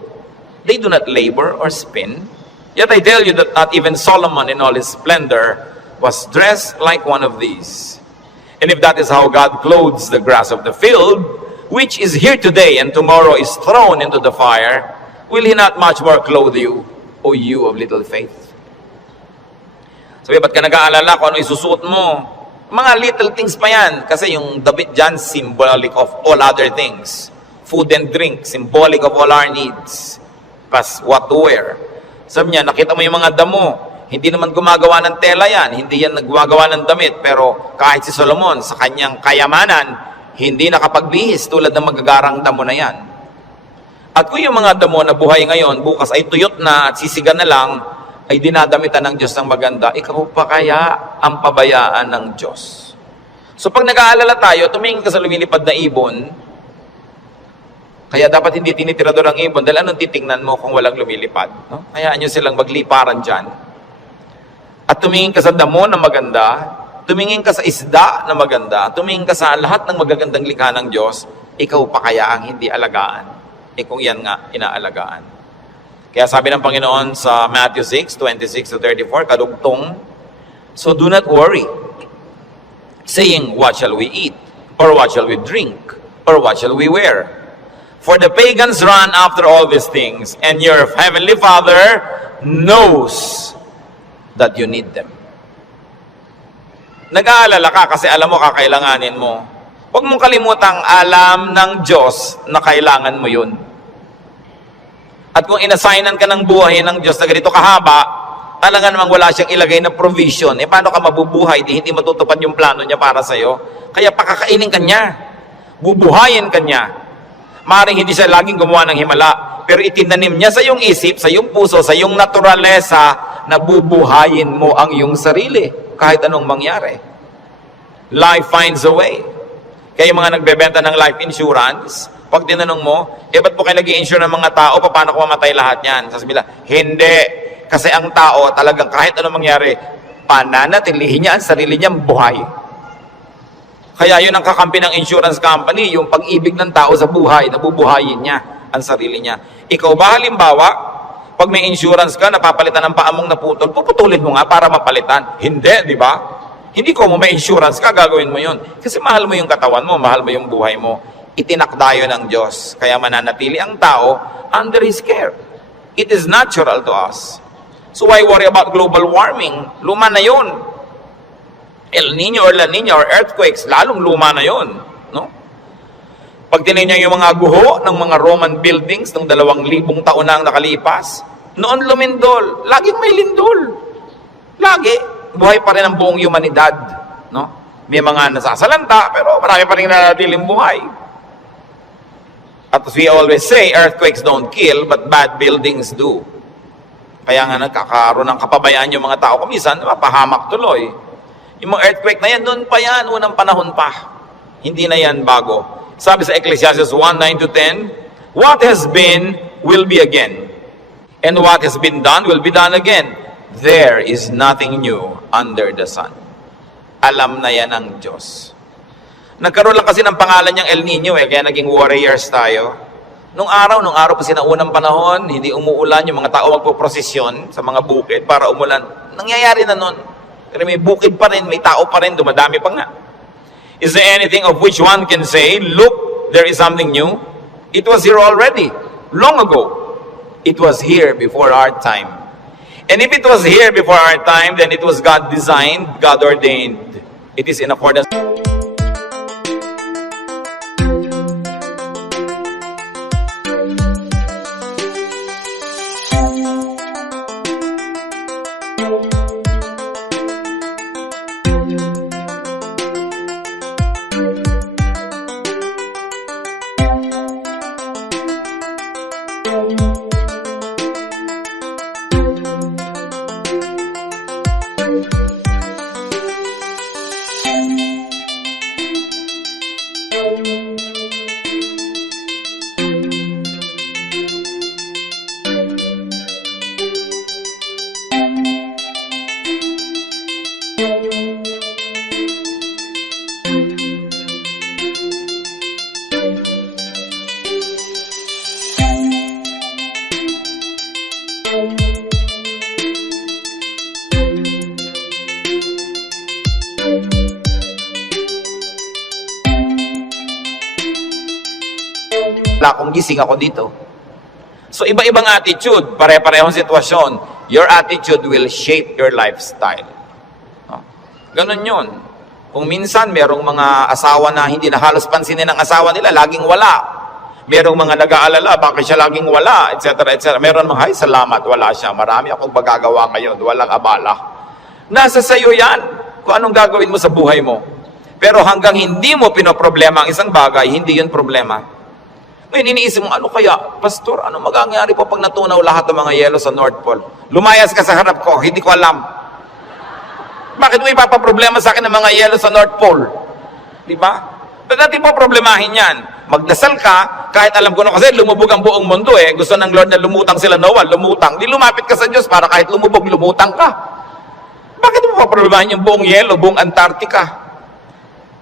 They do not labor or spin. Yet I tell you that not even Solomon in all his splendor was dressed like one of these. And if that is how God clothes the grass of the field, which is here today and tomorrow is thrown into the fire, will he not much more clothe you, O you of little faith?" Sabi, ba't ka nag-aalala kung ano isusuot mo? Mga little things pa yan. Kasi yung damit dyan, symbolic of all other things. Food and drink, symbolic of all our needs. Plus, what to wear. Sabi niya, nakita mo yung mga damo. Hindi naman gumagawa ng tela yan. Hindi yan naggagawa ng damit. Pero kahit si Solomon, sa kanyang kayamanan, hindi nakapagbihis tulad ng magagarang damo na yan. At kung yung mga damo na buhay ngayon, bukas ay tuyot na at sisiga na lang, ay dinadamitan ng Diyos ng maganda, ikaw pa kaya ang pabayaan ng Diyos? So pag nag-aalala tayo, tumingin ka sa lumilipad na ibon, kaya dapat hindi tinitirador ang ibon, dahil anong titingnan mo kung walang lumilipad? No? Hayaan nyo silang magliparan dyan. At tumingin ka sa damo na maganda, tumingin ka sa isda na maganda, tumingin ka sa lahat ng magagandang likha ng Diyos, ikaw pa kaya ang hindi alagaan? Kung yan nga, inaalagaan. Kaya sabi ng Panginoon sa Matthew 6, 26 to 34, kadugtong, "So do not worry, saying, what shall we eat? Or what shall we drink? Or what shall we wear? For the pagans run after all these things, and your heavenly Father knows that you need them." Nag-aalala ka kasi alam mo kakailanganin mo. Huwag mong kalimutang alam ng Diyos na kailangan mo yun. At kung inassignan ka ng buhay ng Diyos na ganito kahaba, talaga namang wala siyang ilagay na provision. Paano ka mabubuhay? Hindi matutupad yung plano niya para sa'yo. Kaya pakakainin ka niya. Bubuhayin ka niya. Maaaring hindi siya laging gumawa ng himala, pero itinanim niya sa iyong isip, sa iyong puso, sa iyong naturalesa, na bubuhayin mo ang iyong sarili kahit anong mangyari. Life finds a way. Kaya yung mga nagbebenta ng life insurance, pag tinanong mo, ba't po kayo nag-i-insure ng mga tao, paano kung mamatay lahat yan? Sasabihin nila, hindi. Kasi ang tao, talagang kahit anong mangyari, pananatilihin niya ang sarili niyang buhay. Kaya yun ang kakampi ng insurance company, yung pag-ibig ng tao sa buhay, nabubuhayin niya ang sarili niya. Ikaw ba halimbawa, pag may insurance ka, napapalitan ng paa mong naputol, puputulin mo nga para mapalitan. Hindi, di ba? Hindi ko mo may insurance ka, gagawin mo yun. Kasi mahal mo yung katawan mo, mahal mo yung buhay mo. Itinakda yun ng Diyos. Kaya mananatili ang tao under His care. It is natural to us. So why worry about global warming? Luma na yun. El Nino or La Nina or earthquakes, lalong luma na yun. No? Pag tinignan yung mga guho ng mga Roman buildings ng 2,000 taon na ang nakalipas, noon lumindol. Laging may lindol. Lagi. Buhay pa rin ang buong humanidad. No? May mga nasasalanta, pero marami pa rin nanatiling buhay. At as we always say, earthquakes don't kill, but bad buildings do. Kaya nga nagkakaroon ng kapabayaan yung mga tao. Kumisan, mapahamak tuloy. Yung mga earthquake na yan, noon pa yan, unang panahon pa. Hindi na yan bago. Sabi sa Ecclesiastes 1:9-10, "What has been, will be again. And what has been done, will be done again. There is nothing new under the sun." Alam na yan ng Diyos. Nagkaroon lang kasi ng pangalan niyang El Nino kaya naging warriors tayo. Nung araw pa sinaunang panahon, hindi umuulan, yung mga tao magpo-prosesyon sa mga bukid para umulan. Nangyayari na nun. Pero may bukid pa rin, may tao pa rin, dumadami pa nga. Is there anything of which one can say, "Look, there is something new"? It was here already, long ago. It was here before our time. And if it was here before our time, then it was God designed, God ordained. It is in accordance Wala akong gising ako dito. So, iba-ibang attitude, pare-parehong sitwasyon. Your attitude will shape your lifestyle. No? Ganon yun. Kung minsan, merong mga asawa na hindi na halos pansinin ng asawa nila, laging wala. Merong mga nag-aalala, bakit siya laging wala, etc. etc. Meron mga, ay, salamat, wala siya. Marami akong magagawa ngayon, walang abala. Nasa sayo yan, kung anong gagawin mo sa buhay mo. Pero hanggang hindi mo pinoproblema ang isang bagay, hindi yun problema. Ngayon, iniisip mo, ano kaya? Pastor, ano magagawa po pag natunaw lahat ng mga yelo sa North Pole? Lumayas ka sa harap ko, hindi ko alam. Bakit mo ipapaproblema sa akin ng mga yelo sa North Pole? Di ba? Ba't natin po problemahin yan? Magdasal ka, kahit alam ko na kasi lumubog ang buong mundo eh. Gusto ng Lord na lumutang sila, Noah, lumutang. Di lumapit ka sa Diyos para kahit lumubog, lumutang ka. Bakit mo paproblemahin yung buong yelo, buong Antarctica?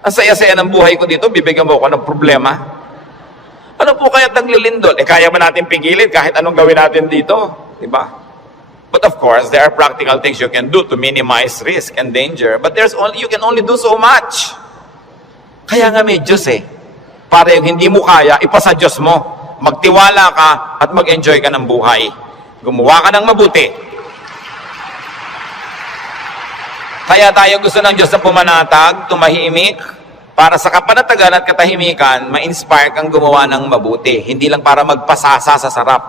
Ang saya-saya ng buhay ko dito, bibigyan mo ako ng problema. Ano po kaya't naglilindol? Kaya ba natin pigilin kahit anong gawin natin dito? Diba? But of course, there are practical things you can do to minimize risk and danger. But you can only do so much. Kaya nga may Diyos eh. Para yung hindi mo kaya, ipasa Diyos mo. Magtiwala ka at mag-enjoy ka ng buhay. Gumawa ka ng mabuti. Kaya tayo gusto ng Diyos na pumanatag, tumahimik, para sa kapanatagan at katahimikan, ma-inspire kang gumawa ng mabuti. Hindi lang para magpasasa sa sarap.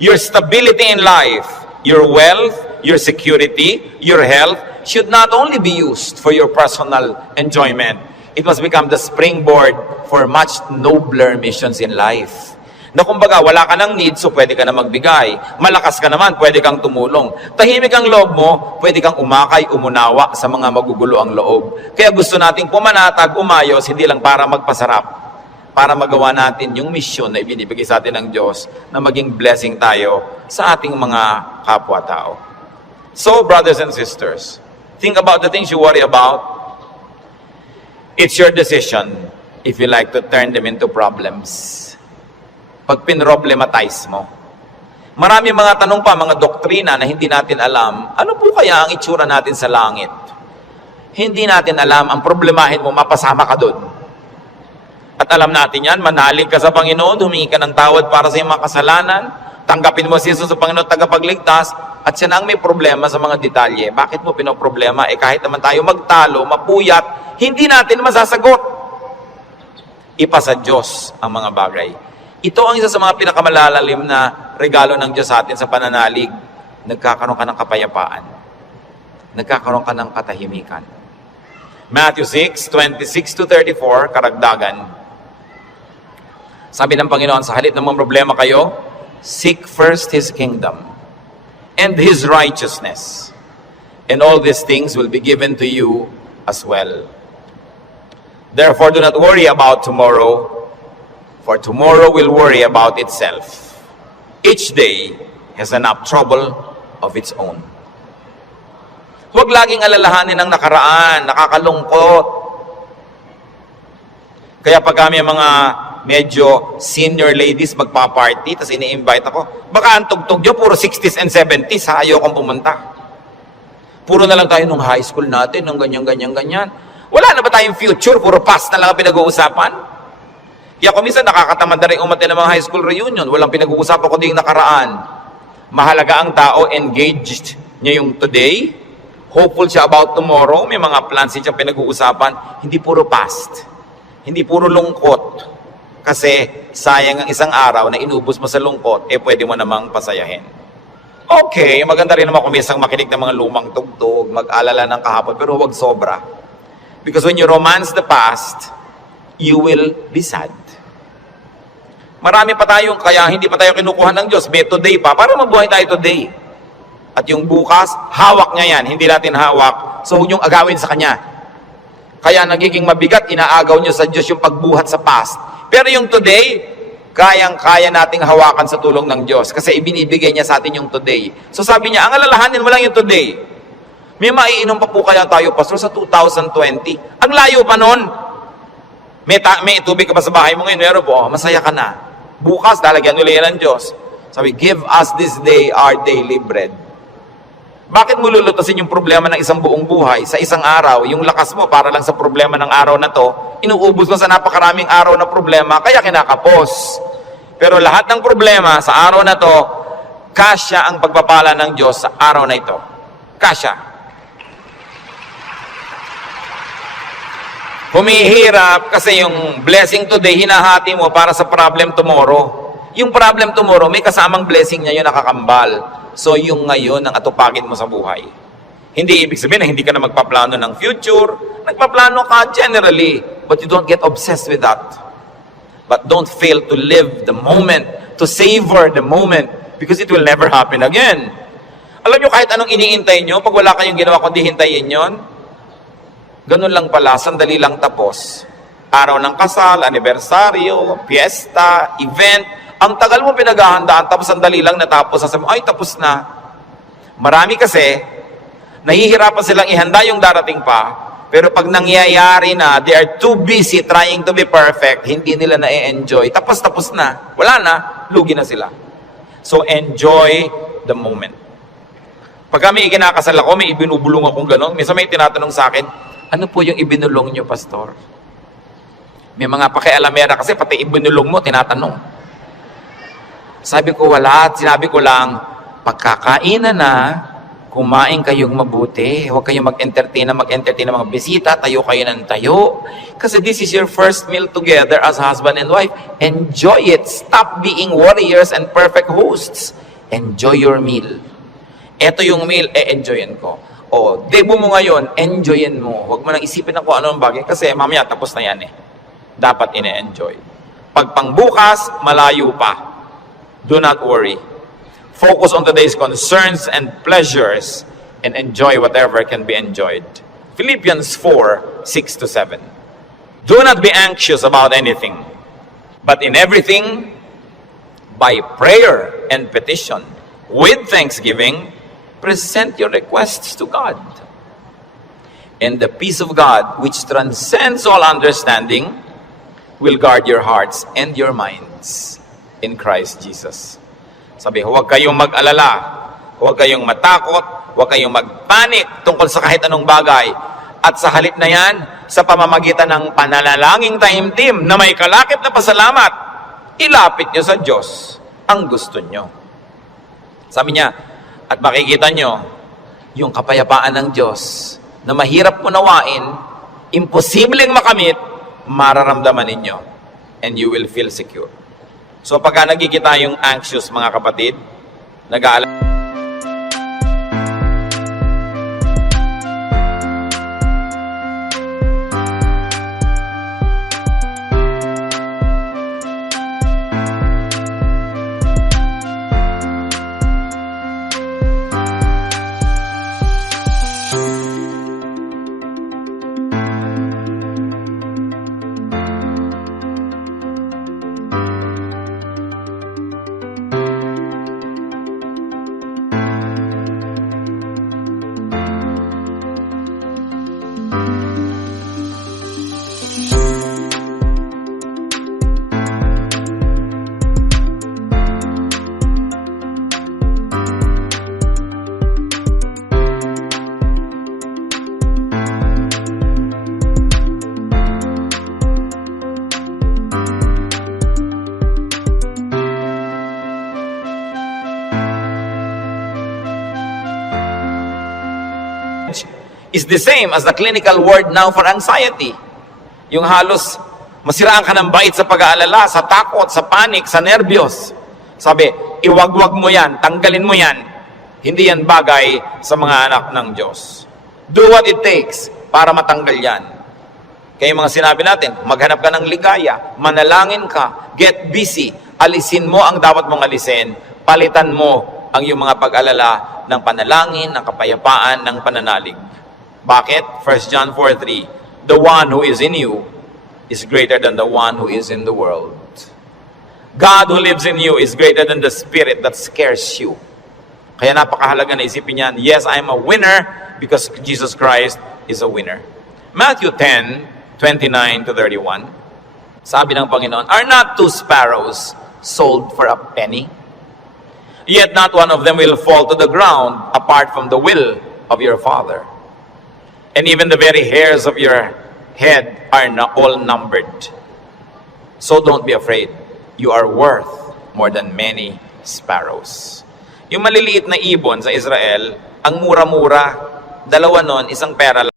Your stability in life, your wealth, your security, your health, should not only be used for your personal enjoyment. It must become the springboard for much nobler missions in life. Na kumbaga, wala ka ng need, so pwede ka na magbigay. Malakas ka naman, pwede kang tumulong. Tahimik ang loob mo, pwede kang umakay, umunawa sa mga magugulo ang loob. Kaya gusto nating pumanatag, umayos, hindi lang para magpasarap. Para magawa natin yung misyon na ibinibigay sa atin ng Diyos na maging blessing tayo sa ating mga kapwa-tao. So, brothers and sisters, think about the things you worry about. It's your decision if you like to turn them into problems. Pag pinroblematize mo. Marami mga tanong pa, mga doktrina na hindi natin alam. Ano po kaya ang itsura natin sa langit? Hindi natin alam. Ang problemahin mo, mapasama ka doon. At alam natin yan, manalig ka sa Panginoon, humingi ka ng tawad para sa iyong mga kasalanan, tanggapin mo si Jesus sa Panginoon tagapagligtas, at siya na ang may problema sa mga detalye. Bakit mo pinoproblema? Kahit naman tayo magtalo, mapuyat, hindi natin masasagot. Ipasa Diyos ang mga bagay. Ito ang isa sa mga pinakamalalalim na regalo ng Diyos sa atin sa pananalig. Nagkakaroon ka ng kapayapaan. Nagkakaroon ka ng katahimikan. Matthew 6:26-34, karagdagan. Sabi ng Panginoon, sa halip ng mga problema kayo, seek first His kingdom and His righteousness, and all these things will be given to you as well. Therefore, do not worry about tomorrow, for tomorrow will worry about itself. Each day has enough trouble of its own. Huwag laging alalahanin ang nakaraan, nakakalungkot. Kaya pag kami mga medyo senior ladies magpa-party, tapos ini-invite ako, baka ang tugtog nyo, puro 60s and 70s, ayaw kong pumunta. Puro na lang tayo nung high school natin, nung ganyan. Wala na ba tayong future? Puro past na lang ang pinag-uusapan? Kaya kung minsan nakakatamad na rin umatin ng mga high school reunion, walang pinag-uusapan kundi yung nakaraan. Mahalaga ang tao, engaged niya yung today, hopeful siya about tomorrow, may mga plans siyang pinag-uusapan, hindi puro past, hindi puro lungkot. Kasi sayang ang isang araw na inubos mo sa lungkot, pwede mo namang pasayahin. Okay, maganda rin naman kung minsan makinig ng mga lumang tugtog, mag-alala ng kahapon, pero huwag sobra. Because when you romance the past, you will be sad. Marami pa tayong, kaya hindi pa tayo kinukuha ng Diyos. May today pa, para mabuhay tayo today. At yung bukas, hawak niya yan, hindi natin hawak. So, huwag niyong agawin sa Kanya. Kaya nagiging mabigat, inaagaw niyo sa Diyos yung pagbuhat sa past. Pero yung today, kayang-kaya nating hawakan sa tulong ng Diyos. Kasi ibinibigay niya sa atin yung today. So sabi niya, ang alalahanin mo lang yung today. May maiinom pa po kaya tayo, Pastor, sa 2020. Ang layo pa nun. May tubig ka pa sa bahay mo ngayon, meron po, masaya ka na. Bukas, lalagyan ulit ng Diyos. Sabi, give us this day our daily bread. Bakit mo lulutasin yung problema ng isang buong buhay sa isang araw? Yung lakas mo para lang sa problema ng araw na to, inuubos mo sa napakaraming araw na problema, kaya kinakapos. Pero lahat ng problema sa araw na to, kasya ang pagpapala ng Diyos sa araw na ito. Kasya. Humihirap kasi yung blessing today, hinahati mo para sa problem tomorrow. Yung problem tomorrow, may kasamang blessing niya yun nakakambal. So, yung ngayon ang atupagin mo sa buhay. Hindi ibig sabihin na hindi ka na magpaplano ng future. Nagpaplano ka generally, but you don't get obsessed with that. But don't fail to live the moment, to savor the moment, because it will never happen again. Alam nyo, kahit anong iniintay nyo, pag wala kayong ginawa kundi hintayin yon, ganun lang pala, sandali lang tapos. Araw ng kasal, anibersaryo, fiesta, event, ang tagal mo pinaghahandaan, tapos sandali lang natapos, sasabi mo, ay tapos na. Marami kasi, nahihirapan silang ihanda yung darating pa, pero pag nangyayari na, they are too busy trying to be perfect, hindi nila na-enjoy, tapos na. Wala na, lugi na sila. So enjoy the moment. Pag kami ikinakasal ako, may ibinubulong akong gano'n. Minsan may tinatanong sa akin, ano po yung ibinulong nyo, Pastor? May mga pakialamera kasi pati ibinulong mo, tinatanong. Sabi ko, wala. Sinabi ko lang, pagkakainan na, kumain kayong mabuti. Huwag kayong mag-entertain ng mga bisita. Tayo kayo ng tayo. Kasi this is your first meal together as husband and wife. Enjoy it. Stop being warriors and perfect hosts. Enjoy your meal. Ito yung meal, enjoyin ko. O, debo mo ngayon, enjoyin mo. Huwag mo nang isipin na kung ano ang bagay. Kasi mamaya, tapos na yan eh. Dapat ine-enjoy. Pag pangbukas, malayo pa. Do not worry. Focus on today's concerns and pleasures and enjoy whatever can be enjoyed. Philippians 4:6-7. Do not be anxious about anything, but in everything, by prayer and petition, with thanksgiving, present your requests to God. And the peace of God, which transcends all understanding, will guard your hearts and your minds in Christ Jesus. Sabi, huwag kayong mag-alala, huwag kayong matakot, huwag kayong mag-panic tungkol sa kahit anong bagay. At sa halip na yan, sa pamamagitan ng pananalangin taimtim na may kalakip na pasalamat, ilapit nyo sa Diyos ang gusto nyo. Sabi niya, at makikita nyo, yung kapayapaan ng Diyos na mahirap unawain, imposibleng makamit, mararamdaman ninyo, and you will feel secure. So pagka nagkikita yung anxious mga kapatid, nag-aalala, is the same as the clinical word now for anxiety. Yung halos masiraan ka ng bait sa pag-aalala, sa takot, sa panic, sa nervyos. Sabi, iwagwag mo yan, tanggalin mo yan. Hindi yan bagay sa mga anak ng Diyos. Do what it takes para matanggal yan. Kaya yung mga sinabi natin, maghanap ka ng ligaya, manalangin ka, get busy, alisin mo ang dapat mong alisin, palitan mo ang iyong mga pag-alala ng panalangin, ng kapayapaan, ng pananalig. Bakit? 1 John 4:3, the one who is in you is greater than the one who is in the world. God who lives in you is greater than the spirit that scares you. Kaya napakahalaga na isipin yan, yes, I am a winner because Jesus Christ is a winner. Matthew 10:29-31, sabi ng Panginoon, are not 2 sparrows sold for a penny? Yet not one of them will fall to the ground apart from the will of your Father. And even the very hairs of your head are all numbered. So don't be afraid. You are worth more than many sparrows. Yung maliliit na ibon sa Israel, ang mura-mura, dalawa nun, isang pera